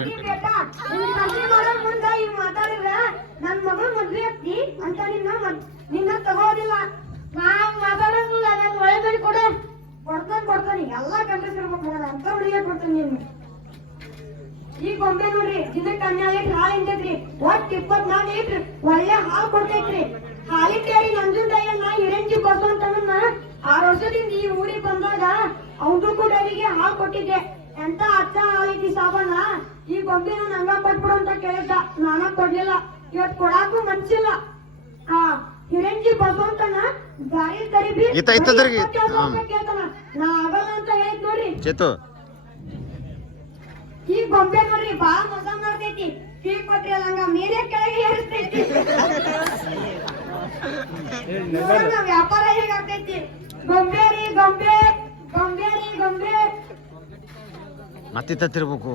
ನಿನ್ ಮಗಳ ಮದ್ವೆ ಅಂತ ನಿನ್ನ ನಿನ್ನ ಕೊಡು. ಕೊಡ್ತಾನೆ ಎಲ್ಲಾ ಅಂತ ಈ ಗೊಂಬೆ ನೋಡ್ರಿ, ದಿನಕ್ಕೆ ಹನ್ನೆರಡು ಲೀಟರ್ ಹಾಲು ಹಿಂಡೈತ್ರಿ ಒಟ್ಟು ಇಪ್ಪತ್ನಾಲ್ಕು ಲೀಟರ್ ಒಳ್ಳೆ ಹಾಲು ಕೊಡ್ತೈತ್ರಿ ಈ ಗೊಂಬೆ ನಾನು ಹಂಗ ಕೊಟ್ಬಿಡು ಅಂತ ಕೇಳಿದ್ದ ನಾನ ಕೊಡ್ಲಿಲ್ಲ. ಇವತ್ ಕೊಡಾಕು ಮನ್ಸಿಲ್ಲ. ಆ ಹಿರಂಜಿ ಬಸವಂತನ ದಾರಿ ತರಿಬಿ. ಈತ-. ಕೇಳ್ತಾನ? ನಾ ಆಗಲ್ಲ ಅಂತ ಹೇಳಿದ್ ನೋಡಿ ಚೇತು. ಈ ಗೊಂಬೆ ನೋಡ್ರಿ ಬಾಳ ಮಜಾ ಮಾಡ್ತೈತಿ. ಟೀ ಕೊಟ್ರಿ ಹಂಗ ಮೀರೇ ಕೆಳಗೆ ಏರಿಸ್ತೈತಿ. ನೋಡೋಣ ವ್ಯಾಪಾರ ಹೇಗಾಗ್ತೈತಿ ಗೊಂಬೆ ರೀ ಗೊಂಬೆ. ಗೊಂಬೆ ರೀ ಗೊಂಬೆ. ಮತ್ತೆ ತಿರ್ಬೇಕು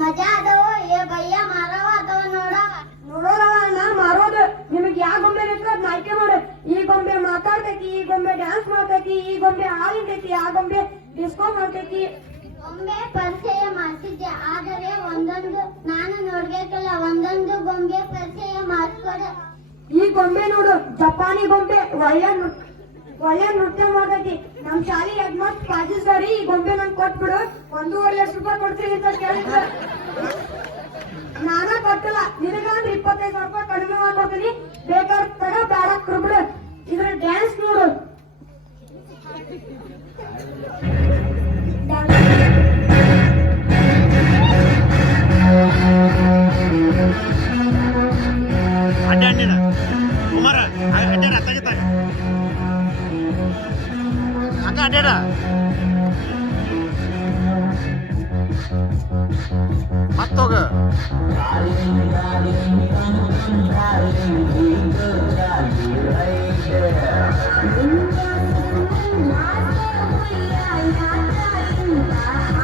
ಮಜಾ ಅದಾವು ಏ ಭಯ್ಯ ಮಾರವ ಅಥವಾ ನೋಡಾಕ ನೋಡೋದವ ನಾ ಮಾರೋದು. ನಿಮಗೆ ಯಾವ ಗೊಂಬೆ ಬೇಕು ಅದ್ ಆಯ್ಕೆ ಮಾಡು. ಈ ಗೊಂಬೆ ಮಾತಾಡ್ತೈತಿ ಈ ಗೊಂಬೆ ಡ್ಯಾನ್ಸ್ ಮಾಡ್ತೈತಿ ಈ ಗೊಂಬೆ ಹಾಲಿಂದೈತಿ ಆ ಗೊಂಬೆ ಡಿಸ್ಕೋ ಮಾಡ್ತೈತಿ. ಗೊಂಬೆ ಪರಿಚಯ ಮಾಡಿಸಿದ್ದೆ ಆದರೆ ಒಂದೊಂದು ನಾನು ನೋಡ್ಬೇಕಲ್ಲ ಒಂದೊಂದು ಗೊಂಬೆ ಪರಿಚಯ ಮಾಡಿಸ್ಕೊಡ ಈ ಗೊಂಬೆ ನೋಡು ಜಪಾನಿ ಗೊಂಬೆ ಒಳ್ಳೆ ನೃ- ಒಳ್ಳೆ ನೃತ್ಯ ಮಾಡ್ತೈತಿ ನಮ್ ಶಾಲಿ ಹೆಡ್ ಮಾಸ್ಟರ್ ಪಾಜಿ ಸರಿ, ಈ ಗೊಂಬೆ ನಂಗೆ ಕೊಟ್ಬಿಡು. ಒಂದೂವರೆ ಲಕ್ಷ ರೂಪಾಯಿ ಕೊಡ್ತೀನಿ ಅಂತ ಕೇಳಿದ್ರು. ನಾನ ಕೊಟ್ಟಿಲ್ಲ. ನಿನಗಂದ್ರೆ ಇಪ್ಪತ್ತೈದು ಸಾವಿರ ರೂಪಾಯಿ ಕಡಿಮೆ ಮಾಡ್ಕೊತೀನಿ ಬೇಕಾದ್ರೆ ತಗ ಬೇಡ ಕೊಡ್ಬಿಡು ಇದ್ರ ಡ್ಯಾನ್ಸ್ ನೋಡು. ಅಡ್ಡ Kumara agak ada dah Patuh ke? Thank you.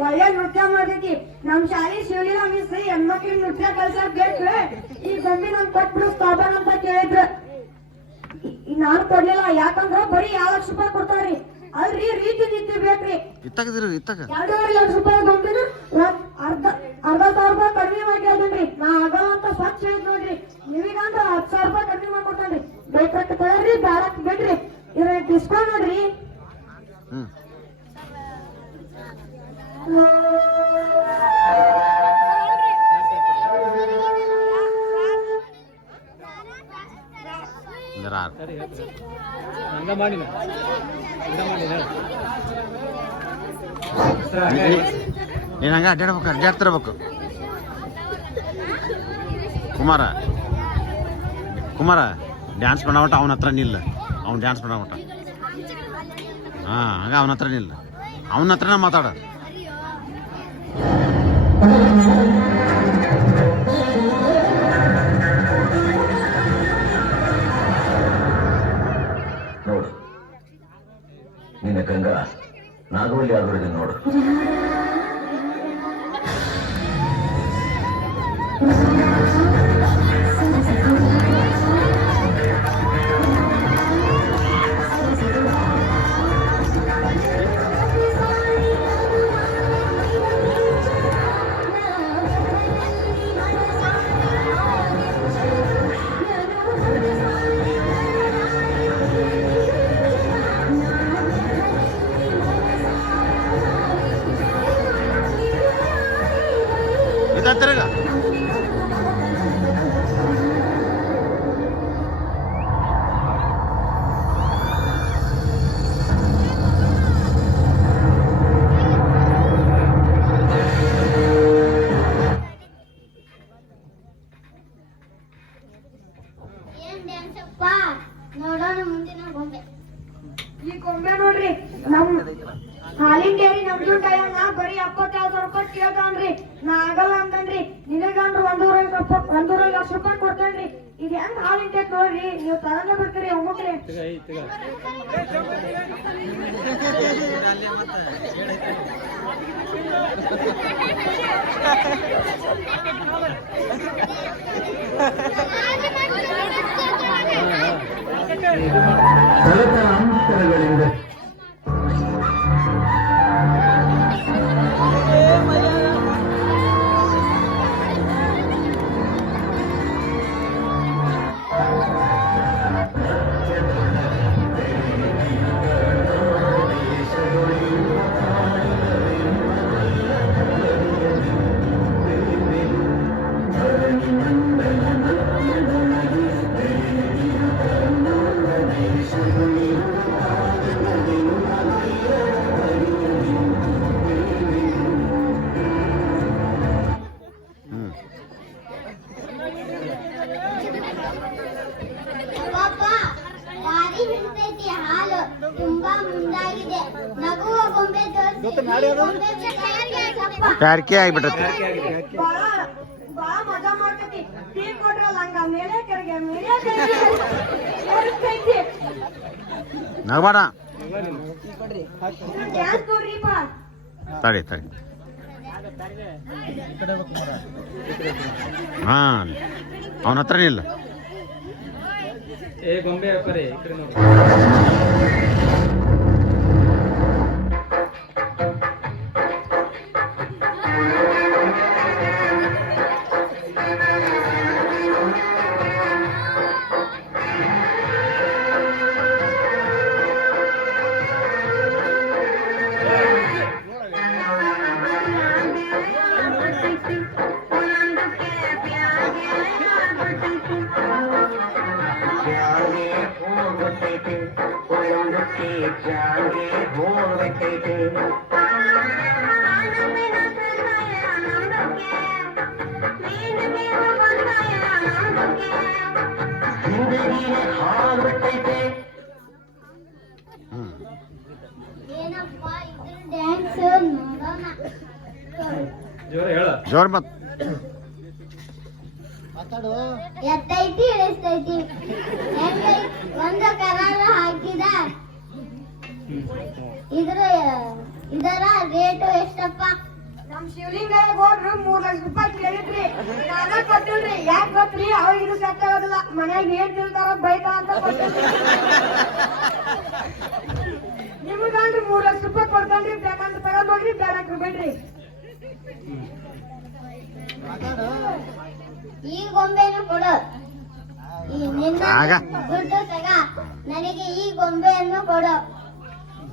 ಒಳ್ಳೆ ನೃತ್ಯ ಮಾಡ್ತೈತಿ ನಮ್ ಶಾಲಿ ಶಿವಲಿಲ ಮಿಸ್ ಹೆಣ್ಮಕ್ಳಿಗೆ ನೃತ್ಯ ಕಲ್ಸಕ್ ಬೇಕು ಈ ಗೊಂಬೆ ನನ್ ಕೊಟ್ಬಿಡು ಸ್ಥಾಪನ ಅಂತ ಕೇಳಿದ್ರು ನಾನು ಕೊಡ್ಲಿಲ್ಲ ಯಾಕಂದ್ರ ಬರೀ ಯಾವ ಲಕ್ಷ ರೂಪಾಯಿ ಕೊಡ್ತಾರ್ರಿ ಅಲ್ರಿ ರೀತಿ ನೀತಿ ಬೇಕ್ರಿ ಎರಡೂವರೆ ಲಕ್ಷ ರೂಪಾಯಿ ಗೊಂಬೆನ ಅರ್ಧ ಅರ್ಧ ಸಾವಿರ ರೂಪಾಯಿ ಕಡಿಮೆ ಮಾಡಿ ಹೇಳ್ತೇನ್ರಿ ನಾ ಆಗಲ್ಲ ಅಂತ ಸ್ವಚ್ಛ ಹೇಳಿದ್ ನೋಡ್ರಿ ನಿಮಗಂದ್ರ ಹತ್ತು ಸಾವಿರ ರೂಪಾಯಿ ಕಡಿಮೆ ಮಾಡ್ಕೊಡ್ತಾನ್ರಿ ಬೇಕ್ರಿ ತಗೊಳ್ರಿ ಬ್ಯಾಡಕ್ ಬಿಡ್ರಿ ಇದ್ರ ಡಿಸ್ಕೌಂಟ್ ನೋಡ್ರಿ ಹ್ಮ್ ಜರ ಆರ್. ಹಂಗ ಮಾಡಿನ ಹಂಗ ಮಾಡಿನ ನೀ- ನೀನ್ ಹಂಗ ಅಡ್ಡಾಡ್ಬೇಕು ಅಡ್ಡಾಡ್ತಿರ್ಬೇಕು ಕುಮಾರ. ಕುಮಾರ ಡ್ಯಾನ್ಸ್ ಮಾಡವಟ ಅವನ ಹತ್ರ ನಿಲ್ಲ. ಅವ್ನು ಡ್ಯಾನ್ಸ್ ಮಾಡವಟ ಹಾ ಹಂಗ ಅವನ ಹತ್ರ ನಿಲ್ಲ. ಅವನ ಹತ್ರನ ಮಾತಾಡ. ನಾಗೋಲಿ ಆಗೋದಿಲ್ಲ ನೋಡು Thank you. ತಿರ್ಗ ಏನ್ ಹಾಲಿನ ಡೇರಿ ನಮ್ದು ನಾ ಬರೀ ಎಪ್ಪತ್ತೈದು ರೂಪಾಯಿ ಕೇಳ್ತಾನ್ರಿ ನಾ ಆಗಲ್ಲ ಅಂತನ್ರಿ ನಿನಗಂದ್ರ ಒಂದೂವರೆ ಒಂದೂವರೆ ಲಕ್ಷ ರೂಪಾಯಿ ಕೊಡ್ತೇನ್ರಿ. ಇದು ಹೆಂಗ್ ಹಾಲಿನ ನೋಡ್ರಿ. ನೀವು ತಗೊಂಡ ಬರ್ತೀರಿ ಹೋಗ್ರಿ ತಿಗ ಐ ಪಾಪ ಗಾಡಿ ಹಿಡ್ತೈತಿ ಹಾಲು ತುಂಬಾ ಮುಂದಾಗಿದೆ. ನಗುವ ಗೊಂಬೆ ತೋರ್ಸಿ. ಈ ಗೊಂಬೆ ಬೇಕಾಗಿತ್ತಪ್ಪ. ಪ್ಯಾರ್ಕೆ ಆಗ್ಬಿಟ್ಟತಿ. ಬಾಳ ಬಾಳ ಮಜಾ ಮಾಡ್ತೈತಿ. ಟೀ ಕೊಟ್ರಲ್ಲ ಹಂಗ ಮೇಲೆ ಕೆಳಗೆ ಮೇಲೆ ಕೆಳಗೆ ಓಡಿಸ್ತೈತಿ ನಗಬೇಡ. ಡ್ಯಾನ್ಸ್ ನೋಡ್ರಿ ಬಾ. ತಡಿ ತಡಿ. ಹಾ ಅವನ ಹತ್ರನೇ ಇಲ್ಲ. ಏ ಗೊಂಬೆ ಬರೀ ಈ ಜೋರ ಹೇಳ ಜೋರ್ ಮತ್. ಎತ್ತೈತಿ ಇಳಿಸ್ತೈತಿ. ಒಂದು ಕರಾರ ಹಾಕಿದ. ಇದ್ರ ಇದರ ರೇಟ್ ಎಷ್ಟಪ್ಪ? ನಮ್ ಶಿವಲಿಂಗ ಹೋದ್ರು ಮೂರ್ ಲಕ್ಷ ರೂಪಾಯಿ ಕೇಳಿದ್ರಿ. ನಾನ ಕೊಟ್ಟಿಲ್ರಿ. ಯಾಕ್ ಗೊತ್ತ್ರಿ? ಅವ್ರಿಗೆ ಇದು ಸೆಟ್ ಆಗೋದಿಲ್ಲ. ಮನ್ಯಾಗ ಏನ್ ತಿಳ್ತಾರ ಬೈತ ಅಂತ ನಿಮಗಂದ್ರೆ ಮೂರ್ ಲಕ್ಷ ರೂಪಾಯಿ ಕೊಡ್ತಾನ್ರಿ. ಬೇಕಂತ ತಗೊಂಡ್ ಹೋಗ್ರಿ. ಬೇಡಂಕ್ರಿ ಬಿಡ್ರಿ. ಈ ಗೊಂಬೆನು ಕೊಡು. ಈ ನಿನ್ನ ದುಡ್ಡು ತಗ. ನನಗೆ ಈ ಗೊಂಬೆಯನ್ನು ಕೊಡು.